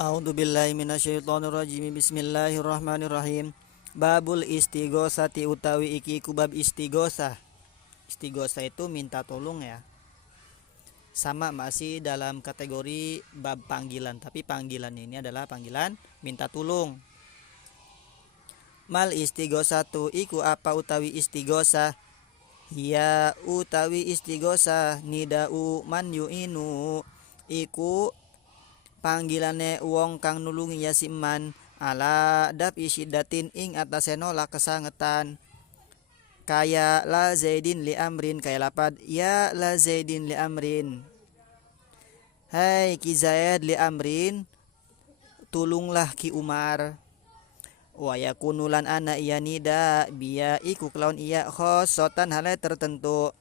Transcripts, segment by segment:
A'udzubillahi minasyaitonirrajim. Bismillahirrahmanirrahim. Babul istighosati utawi iki kubab istighosah. Istighosah itu minta tolong ya. Sama masih dalam kategori bab panggilan, tapi panggilan ini adalah panggilan minta tolong. Mal istighosatu iku apa utawi istighosah? Ya utawi istighosah nidau man yu'inu iku panggilane wong kang nulungi yasiman ala dap isyidatin ing atase nolak kesangetan kaya la zaidin li amrin kaya lapad ya la zaidin li amrin. Hai ki Zaid li amrin, tulunglah ki Umar. Wa yakunulan ana iya nida biya iku kelawan iya khosotan halnya tertentu.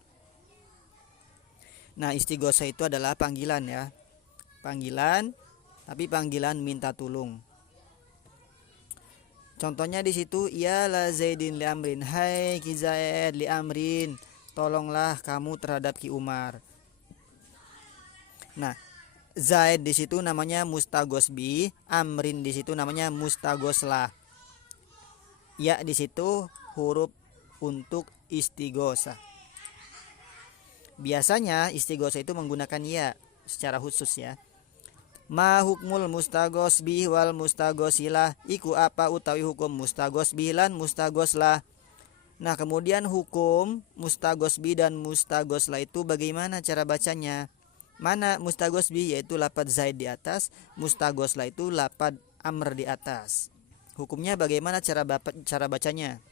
Nah, istighosah itu adalah panggilan ya. Panggilan, tapi panggilan minta tolong. Contohnya di situ ya la zaidin li amrin, hai ki Zaid li amrin, tolonglah kamu terhadap ki Umar. Nah, Zaid di situ namanya mustagos bi, amrin di situ namanya mustagoslah. Ya di situ huruf untuk istighosah. Biasanya istighosah itu menggunakan ya secara khusus ya. Ma hukmul mustagos bih wal mustagosilah iku apa utawi hukum mustagos bih lan mustagoslah. Nah, kemudian hukum mustagos bih dan mustagoslah itu bagaimana cara bacanya? Mana mustagos bih yaitu lapad zaid di atas, mustagoslah itu lapad amr di atas. Hukumnya bagaimana cara bacanya?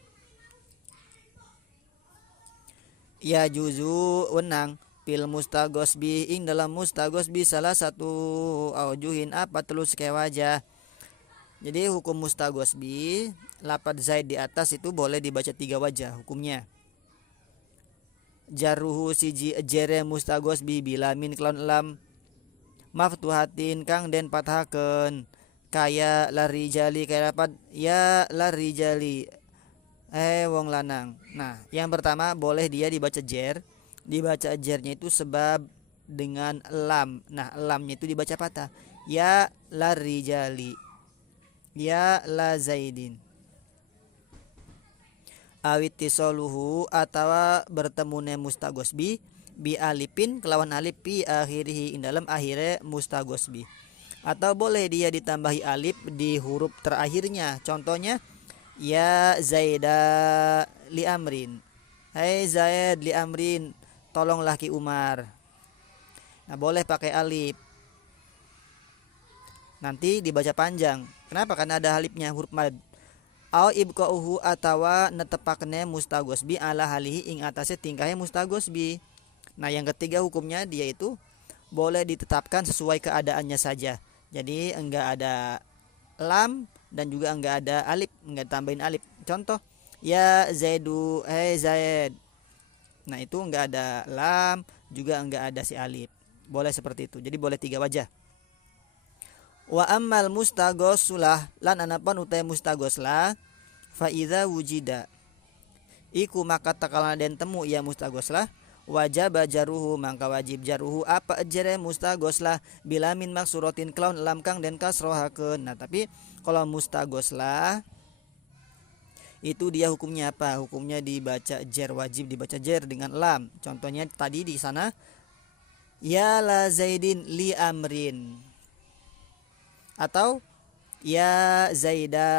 Ya juzu wenang pil mustagosbi ing dalam mustagosbi salah satu aujuhin apa telus kayak wajah. Jadi hukum mustagosbi lapad zaid di atas itu boleh dibaca 3 wajah hukumnya. Jaruhu siji jere mustagosbi bila min kelawan lam maftuhatin kang den pathakeun kaya lari jali kaya dapat ya lari jali wong lanang. Nah, yang pertama boleh dia dibaca jer. Dibaca jernya itu sebab dengan lam. Nah, lamnya itu dibaca patah. Ya la rijali. Ya la zaidin. Awit tisoluhu atawa bertemune mustagosbi bi alipin kelawan alif pi akhirihi ing dalam akhirnya mustagosbi. Atau boleh dia ditambahi alif di huruf terakhirnya. Contohnya ya Zaida li amrin, hai Zaid li amrin, tolonglah ki Umar. Nah, boleh pakai alif. Nanti dibaca panjang. Kenapa? Karena ada alifnya huruf mad. Au ibqauhu atawa netepakne mustagosbi ala halihi ing atase tingkahnya mustagosbi. Nah, yang ketiga hukumnya dia itu boleh ditetapkan sesuai keadaannya saja. Jadi enggak ada lam dan juga enggak ada alif, enggak tambahin alif. Contoh ya Zaidu, hey Zaid. Nah, itu enggak ada lam, juga enggak ada si alif. Boleh seperti itu. Jadi boleh 3 wajah. Wa ammal mustaghosulah lan anapan utai mustagoslah fa idza wujida iku maka takalana den temu ya mustagoslah wajib jaruhu mangka wajib jaruhu apa jere mustagoslah bila min maksuratin kelaun lam kang den kasrohakeun. Nah, tapi kalau mustagoslah itu dia hukumnya apa? Hukumnya dibaca jer, wajib dibaca jer dengan lam. Contohnya tadi di sana ya la zaidin li amrin atau ya zaida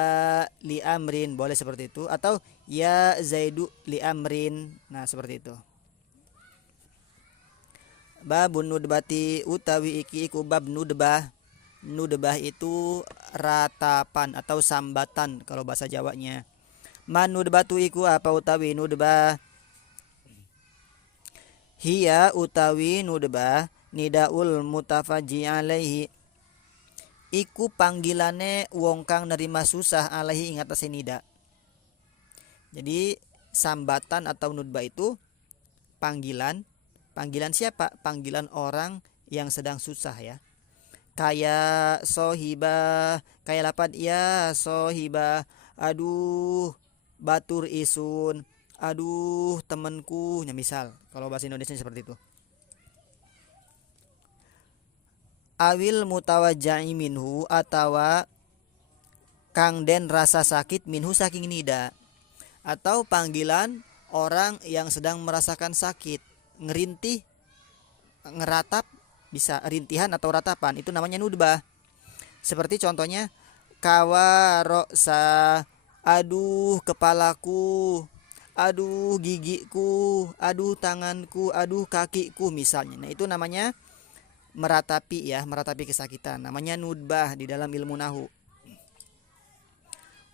li amrin, boleh seperti itu, atau ya zaidu li amrin. Nah, seperti itu. Babun nudbati utawi iki iku bab nudbah. Nudbah itu ratapan atau sambatan kalau bahasa Jawanya. Man nudbatu iku apa utawi nudbah? Hiya utawi nudbah nidaul mutafaji alaihi iku panggilane wong kang nerima susah alaihi ing atase nida. Jadi sambatan atau nudbah itu panggilan. Panggilan siapa? Panggilan orang yang sedang susah ya. Kayak sohibah, kayak lapad ya sohibah, aduh batur isun, aduh temanku. Nah, misal kalau bahasa Indonesia seperti itu. awil mutawajja'i minhu atawa kang den rasa sakit minhu saking nida, atau panggilan orang yang sedang merasakan sakit, ngerintih, ngeratap, bisa rintihan atau ratapan, itu namanya nudbah. Seperti contohnya kawaroksa, aduh kepalaku, aduh gigiku, aduh tanganku, aduh kakiku misalnya. Nah itu namanya meratapi ya, meratapi kesakitan, namanya nudbah di dalam ilmu nahu.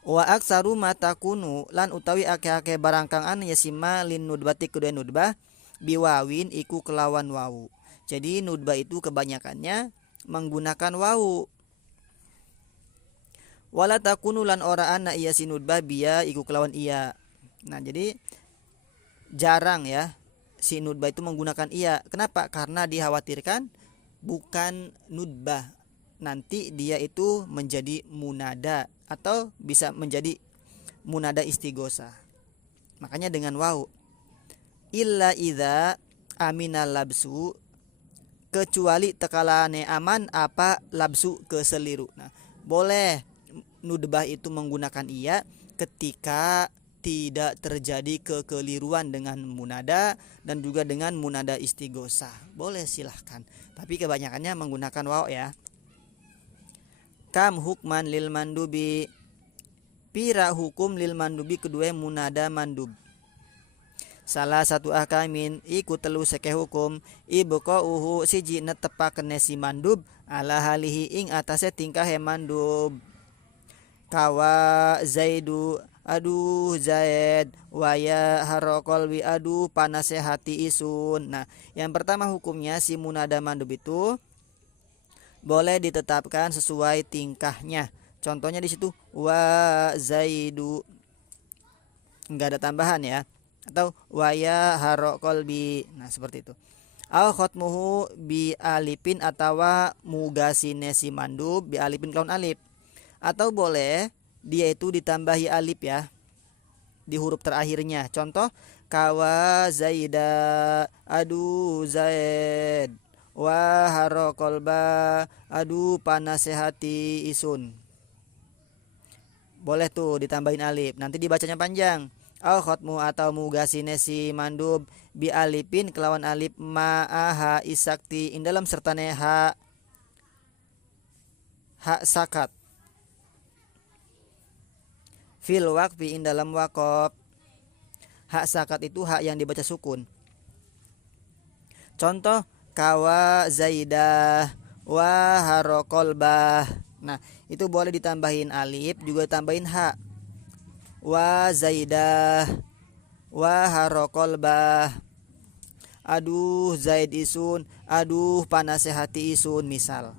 Wa aksaru matakunu lan utawi ake-ake barang kang an yasima lin nudbati kedua nudbah biwawin iku kelawan wawu. Jadi nudbah itu kebanyakannya menggunakan wawu. Wala takunu lan ora ana iya si nudbah biya iku kelawan iya. Nah jadi jarang ya si nudbah itu menggunakan iya. Kenapa? Karena dikhawatirkan bukan nudbah, nanti dia itu menjadi munada atau bisa menjadi munada istighosa. Makanya dengan wawu. Illa idza aminal labsu, kecuali tekalane aman apa labsu keseliru. Nah, boleh nudbah itu menggunakan iya ketika tidak terjadi kekeliruan dengan munada dan juga dengan munada istighosa. Boleh silahkan. Tapi kebanyakannya menggunakan wawu ya. Kam hukman lil mandubi, pira hukum lil mandubi kedua munada mandub. Salah satu akamin iku telu seke hukum ibqa'uhu siji netepakne si mandub ala halihi ing atase tingkahe mandub. Kawa Zaidu, aduh Zaid, waya harokol wi, aduh panase hati isun. Nah yang pertama hukumnya si munada mandub itu boleh ditetapkan sesuai tingkahnya. Contohnya di situ wa Zaidu, enggak ada tambahan ya. Atau waya haro kolbi. Nah seperti itu. Al khotmuhu bi alipin atawa mugasine si mandub bi alipin kaun alip. Atau boleh dia itu ditambahi alif ya di huruf terakhirnya. Contoh kawa Zaida, aduh Zaid, wa haro kolba, aduh panasehati isun. Boleh tuh ditambahin alif, nanti dibacanya panjang. Al khotmu atau mugasine si mandub bi alipin kelawan alif ma'aha isakti ing dalam sertane ha sakat fil waqfi ing dalam waqaf. Hak sakat itu hak yang dibaca sukun. Contoh kawa Zaidah wa harokolbah. Nah itu boleh ditambahin alif, juga tambahin hak. Wa Zaidah wa harokolbah, aduh Zaid isun, aduh panasehati isun misal.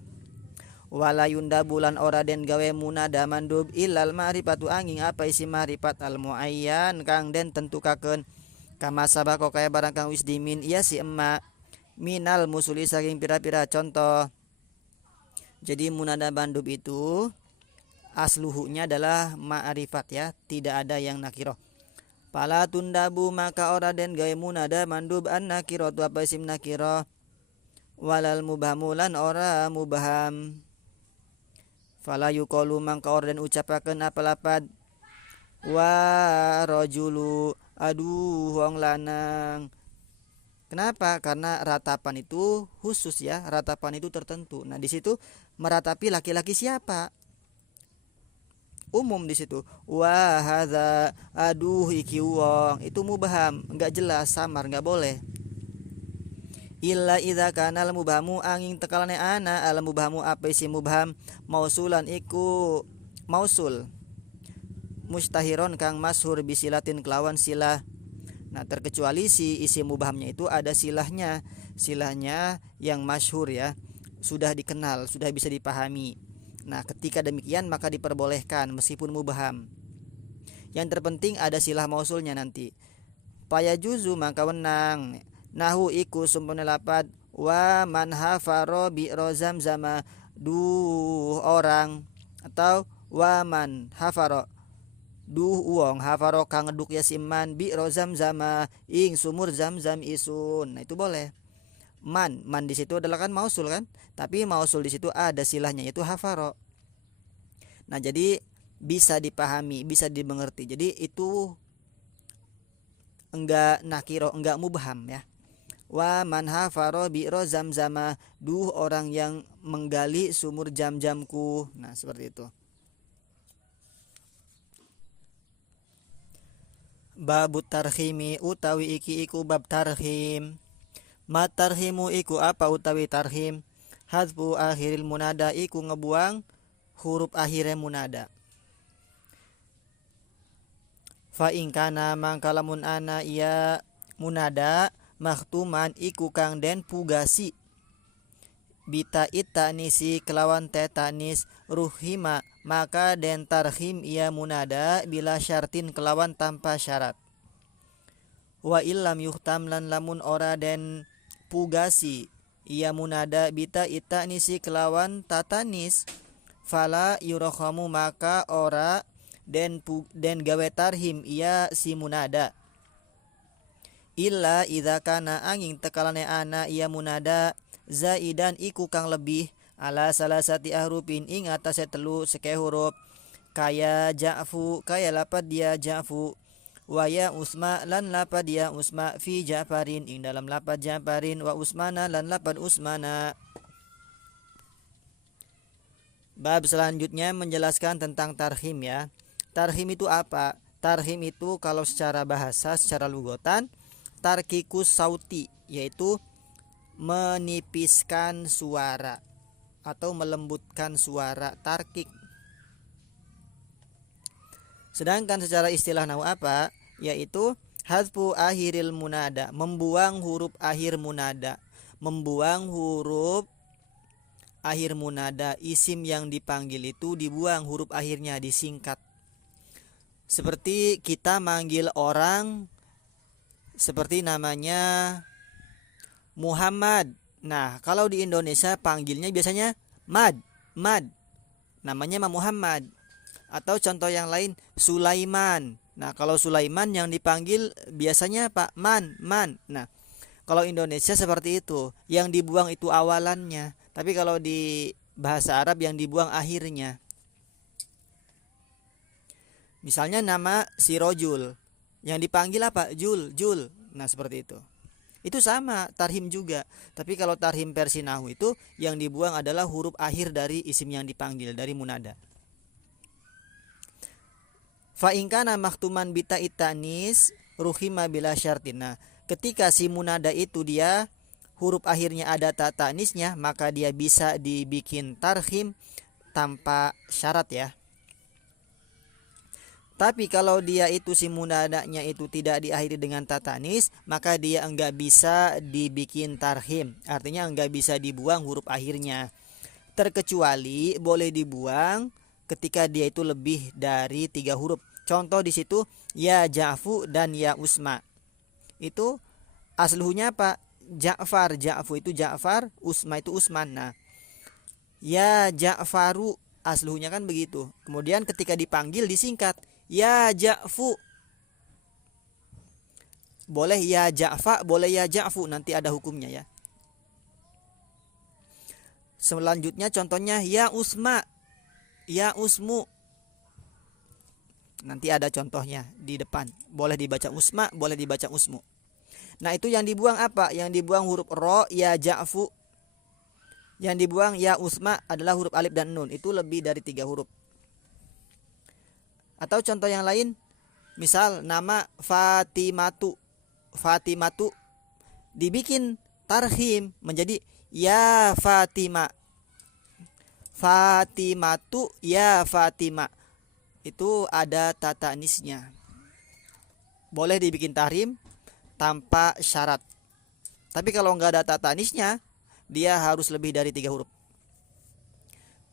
Wala yunda bulan ora den gawe munada mandub ilal ma'rifatu angin apa isi ma'rifat al muayyan kang den tentukaken kama sabako kaya barang kang wis dimin iya si emma minal musuli saking pira-pira contoh. Jadi munada mandub itu asluhunya adalah ma'rifat ya, tidak ada yang nakiroh. Pala tundabu maka ora den gawe munada mandub an nakiroh tu apa isim nakiroh walal mubhamulan ora mubham. Fala yuqalu mangka ora den ucapaken apa lapad wa rajulu, aduh wong lanang. Kenapa? Karena ratapan itu khusus ya, ratapan itu tertentu. Nah di situ meratapi laki-laki siapa? Umum di situ. Wa hadza, aduh iki wong. Itu mubham, enggak jelas, samar, enggak boleh. Illa idza kana al mubhamu angin tekalane ana al mubhamu apa isi mubham mausulan iku mausul mustahiron kang mashhur bisilatin kelawan silah. Nah terkecuali si isi mubhamnya itu ada silahnya yang masyhur ya, sudah dikenal, sudah bisa dipahami. Nah ketika demikian maka diperbolehkan meskipun mubham. Yang terpenting ada silah mausulnya nanti. Payajuzu maka wenang nahu iku sumpune lapad wa man hafaro bi rozam zama duh orang, atau wa man hafaro duh uang hafaro kang ngeduk ya siman bi rozam zama ing sumur zam-zam isun. Nah itu boleh. Man di situ adalah kan mausul kan, tapi mausul di situ ada silahnya yaitu hafaro. Nah jadi bisa dipahami, bisa dimengerti. Jadi itu enggak nakiro, enggak mubham ya. Wa man hafaro bi'ro zamzama, orang yang menggali sumur jam-jamku. Nah seperti itu. Babut tarhimi utawi iki iku bab tarhim. Matarhimu iku apa utawi tarhim? Hadfu akhiril munada iku ngebuang huruf akhirnya munada. Fa ingkana mangkalamun ana iya munada makhtuman iku kang den pugasi bita itanisi kelawan tetanis ruhima, maka den tarhim ia munada bila syartin kelawan tanpa syarat. Wa illam yuhtam lan lamun ora den pugasi ia munada bita itanisi kelawan tatanis fala yurokhamu, maka ora den gawe tarhim ia si munada. Illa idza kana angin tekalane ana ia munada zaidan iku kang lebih ala salasati ahrufin ing atase telu seke huruf, kaya ja'fu kaya lapad dia ja'fu, wa ya usma lan lapad dia usma fi ja'farin ing dalam lapad ja'farin, wa usmana lan lapad usmana. Bab selanjutnya menjelaskan tentang tarhim ya. Tarhim itu apa? Tarhim itu kalau secara bahasa, secara lugotan, tarkikus sauti, yaitu menipiskan suara atau melembutkan suara, tarkik. Sedangkan secara istilah nahwu apa? Yaitu hadfu akhiril munada, membuang huruf akhir munada. Membuang huruf akhir munada, isim yang dipanggil itu dibuang huruf akhirnya, disingkat. Seperti kita manggil orang seperti namanya Muhammad. Nah, kalau di Indonesia panggilnya biasanya Mad. Namanya Muhammad. Atau contoh yang lain Sulaiman. Nah, kalau Sulaiman yang dipanggil biasanya Pak Man. Nah, kalau Indonesia seperti itu, yang dibuang itu awalannya. Tapi kalau di bahasa Arab yang dibuang akhirnya. Misalnya nama Sirojul, yang dipanggil apa? Jul. Nah, seperti itu. Itu sama, tarhim juga. Tapi kalau tarhim versi nahwu itu yang dibuang adalah huruf akhir dari isim yang dipanggil, dari munada. Fa in kana makhtuman bita itanis ruhima bila syartin. Nah, ketika si munada itu dia huruf akhirnya ada ta tanisnya, maka dia bisa dibikin tarhim tanpa syarat ya. Tapi kalau dia itu si munadanya itu tidak diakhiri dengan tatanis, maka dia enggak bisa dibikin tarhim. Artinya enggak bisa dibuang huruf akhirnya. Terkecuali boleh dibuang ketika dia itu lebih dari 3 huruf. Contoh di situ ya Ja'fu dan ya Usma. Itu asluhnya apa? Ja'far. Ja'fu itu Ja'far, Usma itu Usman. Nah, ya Ja'faru asluhnya kan begitu. Kemudian ketika dipanggil disingkat ya Ja'fu. Boleh ya Ja'fa, boleh ya Ja'fu, nanti ada hukumnya ya. Selanjutnya contohnya ya Usma, ya Usmu. Nanti ada contohnya di depan. Boleh dibaca Usma, boleh dibaca Usmu. Nah, itu yang dibuang apa? Yang dibuang huruf ro, ya Ja'fu. Yang dibuang ya Usma adalah huruf alif dan nun. Itu lebih dari 3 huruf. Atau contoh yang lain, misal nama Fatimatu dibikin tarhim menjadi ya Fatima. Fatimatu ya Fatima. Itu ada tata anisnya. Boleh dibikin tarhim tanpa syarat. Tapi kalau nggak ada tata anisnya, dia harus lebih dari 3 huruf.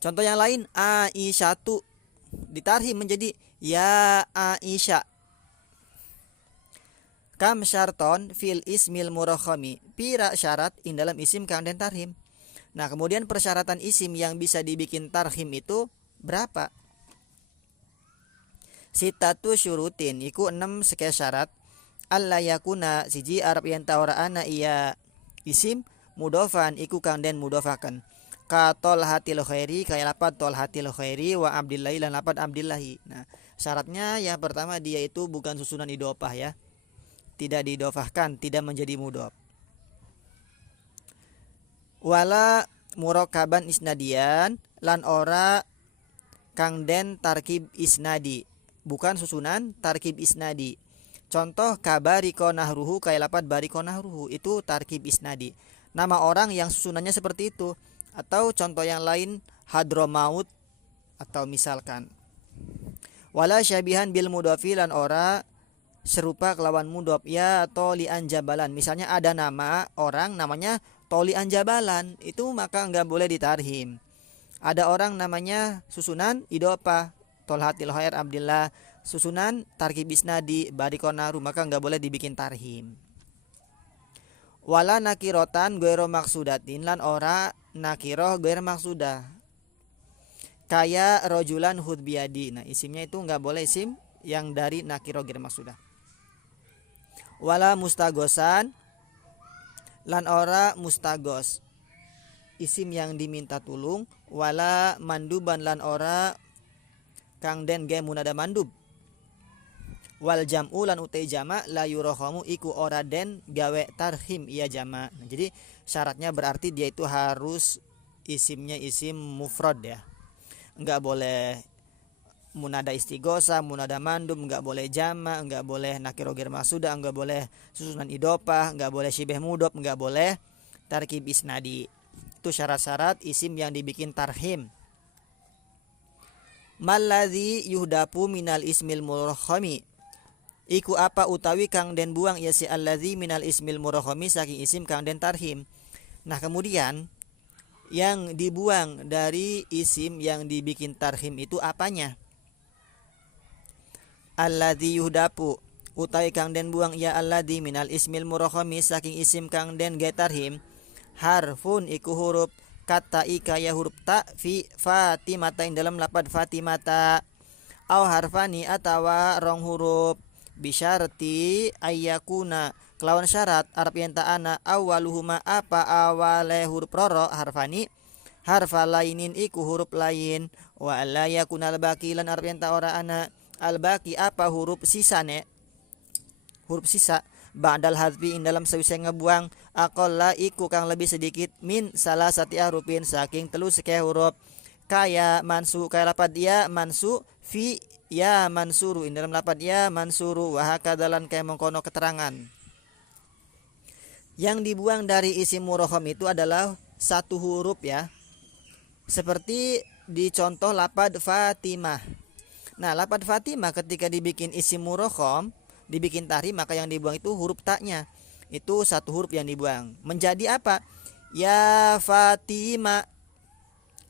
Contoh yang lain, Aisyatu ditarhim menjadi ya Aisyah. Kam syarton fil ismil murakhami, pira syarat in dalam isim kang den tarhim. Nah, kemudian persyaratan isim yang bisa dibikin tarhim itu berapa? Sitatu syurutin, iku 6 seke syarat. Alla yakuna siji arab yang taora ana iya isim mudofan iku kang den mudofakan ka tolhatil khairi kaya lapat tolhatil khairi wa abdillahi lan lapat abdillahi. Nah, syaratnya yang pertama dia itu bukan susunan idofah ya, tidak diidofahkan, tidak menjadi mudof. Wala murakaban isnadian lan ora kang den tarkib isnadi, bukan susunan tarkib isnadi. Contoh kabariko nahruhu kaya lapat bariko nahruhu, itu tarkib isnadi, nama orang yang susunannya seperti itu. Atau contoh yang lain hadromaut, atau misalkan wala syabihan bil mudofi lan ora serupa kelawan mudof ya tolian jabalan, misalnya ada nama orang namanya tolian jabalan, itu maka enggak boleh ditarhim. Ada orang namanya susunan idopah tolhatil khair abdillah, susunan tarkib isnadi barikonaru, maka enggak boleh dibikin tarhim. Wala nakirotan goero maksudatin lan ora nakiroh goer maksudah kaya rojulan hudbiadi. Nah, isimnya itu enggak boleh isim yang dari nakiroh goer maksudah. Wala mustagosan lan ora mustagos, isim yang diminta tulung. Wala manduban lan ora kang den ge munada mandub. Wal jam'u lan utai jama la yurohamu iku ora den gawe tarhim iya jama. Nah, jadi syaratnya berarti dia itu harus isimnya isim mufrad ya, enggak boleh munada istigosa, munada mandum, enggak boleh jama, enggak boleh nakiro ghair maqsuda, enggak boleh susunan idopah, enggak boleh syibeh mudop, enggak boleh tarkib isnadi. Itu syarat-syarat isim yang dibikin tarhim. Malladzi yuhdapu minal ismil murahhami, iku apa utawi kang den buang ya si alladzi minal ismil murahhami saking isim kang den tarhim. Nah, kemudian yang dibuang dari isim yang dibikin tarhim itu apanya? Alladzi yuhdapu utai kang den buang ya alladzi minal ismil murahhami saking isim kang den ge tarhim, harfun iku huruf kata ika ya huruf ta fi fatimata ing dalam lapad fatimata, au harfani atawa rong huruf bisyarti ayyakuna kelawan syarat arab yen ta'ana awaluhuma apa awale huruf roro harfani harfa lainin iku huruf lain wa alla yakunal baqi lan arab yen ta ora ana al baqi apa huruf sisane, huruf sisa ba'dal hadfi ing dalam sawise ngebuang aqalla iku kang lebih sedikit min salah sati harupin saking telu sekaya huruf kaya mansu kaya lapad ya mansu fi ya mansuru ing dalam lapad ya mansuru wa hakadalan kaya mengkono keterangan. Yang dibuang dari isim murahham itu adalah satu huruf ya, seperti di contoh lapad Fatimah. Nah, lapad Fatimah ketika dibikin isim murahham, dibikin tarhim, maka yang dibuang itu huruf taknya. Itu satu huruf yang dibuang. Menjadi apa? Ya Fatimah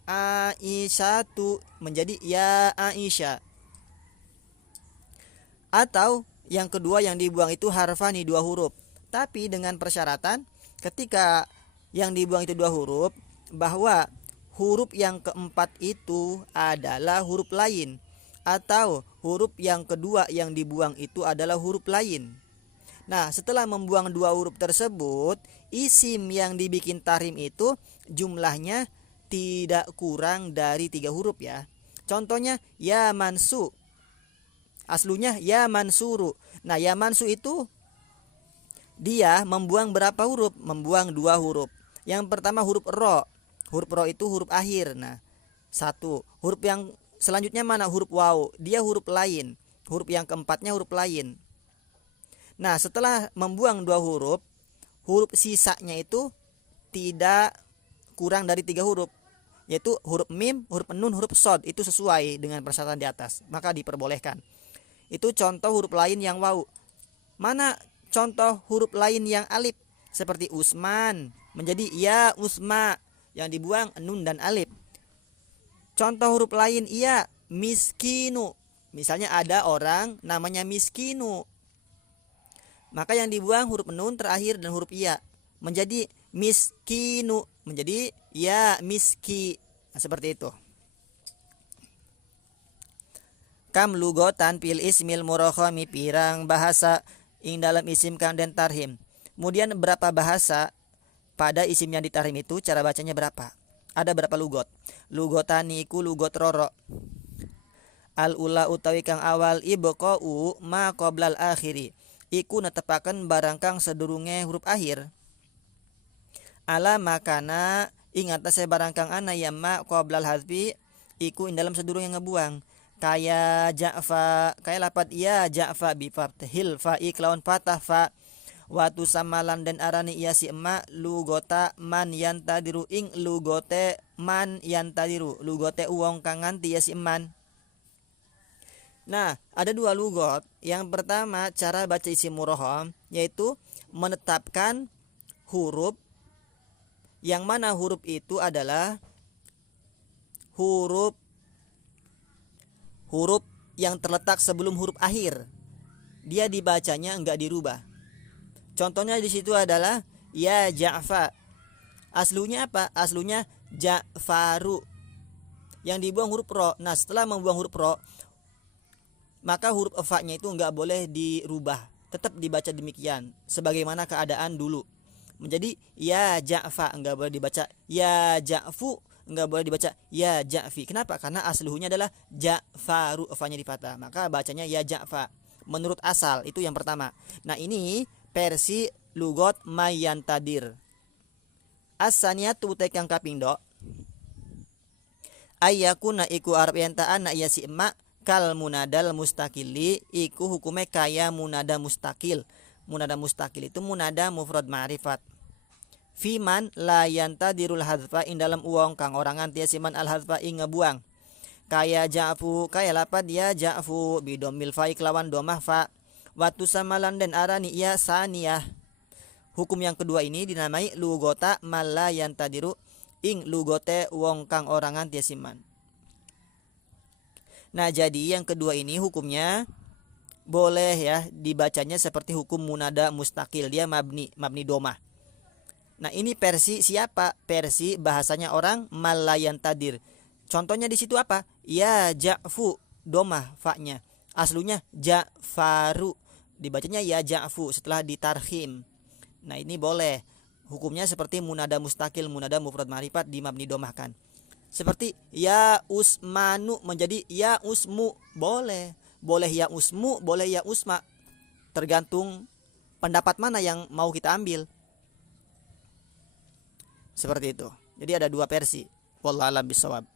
Aisyatu, menjadi ya Aisyah. Atau yang kedua yang dibuang itu harfani, dua huruf. Tapi dengan persyaratan ketika yang dibuang itu dua huruf, bahwa huruf yang keempat itu adalah huruf lain, atau huruf yang kedua yang dibuang itu adalah huruf lain. Nah, setelah membuang dua huruf tersebut, isim yang dibikin tarhim itu jumlahnya tidak kurang dari 3 huruf ya. Contohnya ya mansu, aslunya ya mansuru. Nah, ya mansu itu dia membuang berapa huruf? Membuang 2 huruf. Yang pertama huruf ro. Huruf ro itu huruf akhir. Nah, satu. Huruf yang selanjutnya mana? Huruf waw. Dia huruf lain. Huruf yang keempatnya huruf lain. Nah, setelah membuang 2 huruf, huruf sisanya itu tidak kurang dari 3 huruf, yaitu huruf mim, huruf nun, huruf sod. Itu sesuai dengan persyaratan di atas, maka diperbolehkan. Itu contoh huruf lain yang waw. Mana contoh huruf lain yang alif? Seperti Usman menjadi ya Usma, yang dibuang nun dan alif. Contoh huruf lain iya miskinu, misalnya ada orang namanya miskinu, maka yang dibuang huruf nun terakhir dan huruf iya, menjadi miskinu, menjadi ya miski. Nah, seperti itu. Kam lugotan pil ismil murahhami, pirang bahasa ing dalam isim kang den tarhim. Kemudian berapa bahasa pada isim yang ditahrim itu cara bacanya berapa? Ada berapa lugot? Lugotani iku lugot roro. Al ula utawi kang awal ibqa'u ma qoblal akhiri. Iku netepaken barang kang sedurunge huruf akhir. Ala makana ing atase barang kang ana ya ma qoblal hadfi iku ing dalam sedurunge ngebuang. Kaya ja'fa, kaya lapat ya ja'fa bi fathil fa iklawan fatah fa. Watu samalan dan arani iya si emak lugota man yantadiru ing lugote man yantadiru lugote uwong kang nganti ya si eman. Nah, ada dua lugot. Yang pertama cara baca isim murohom yaitu menetapkan huruf yang mana huruf itu adalah huruf yang terletak sebelum huruf akhir. Dia dibacanya enggak dirubah. Contohnya di situ adalah ya Ja'fa. Aslunya apa? Aslunya Ja'faru. Yang dibuang huruf ro. Nah, setelah membuang huruf ro, maka huruf fa-nya itu enggak boleh dirubah. Tetap dibaca demikian sebagaimana keadaan dulu. Menjadi ya Ja'fa, enggak boleh dibaca ya Ja'fu, enggak boleh dibaca ya Ja'fi. Kenapa? Karena aslunya adalah Ja'faru, fa-nya di fathah. Maka bacanya ya Ja'fa. Menurut asal itu yang pertama. Nah, ini versi lugot mayantadir. As-saniyatu tekang kapindo. Ayakuna iku arab yantaan na iya si emak kal munadal mustakili iku hukume kaya munada mustakil. Munada mustakil itu munada mufrad ma'rifat. Fiman la yantadirul hadfa ing dalam uang kang orangan tiasiman al hadfa ing ngebuang. Kaya ja'fu, kaya lapad ya ja'fu bidomil fa iklawan domah fa. Watu samalan dan arani ya saniyah. Hukum yang kedua ini dinamai lugota malla yantadiru ing lugote wong kang orangan tiasiman. Nah, jadi yang kedua ini hukumnya boleh ya dibacanya seperti hukum munada mustakil, dia mabni domah. Nah, ini versi siapa? Versi bahasanya orang malayantadir. Contohnya di situ apa? Ya ja'fu domah fa-nya. Aslunya Ja'faru, dibacanya ya Ja'fu setelah ditarhim. Nah, ini boleh. Hukumnya seperti munada mustakil, munada mufrad ma'rifat dimabni domahkan. Seperti ya Usmanu menjadi ya Usmu, boleh. Boleh ya Usmu, boleh ya Usma. Tergantung pendapat mana yang mau kita ambil. Seperti itu. Jadi ada dua versi. Wallahu a'lam bishawab.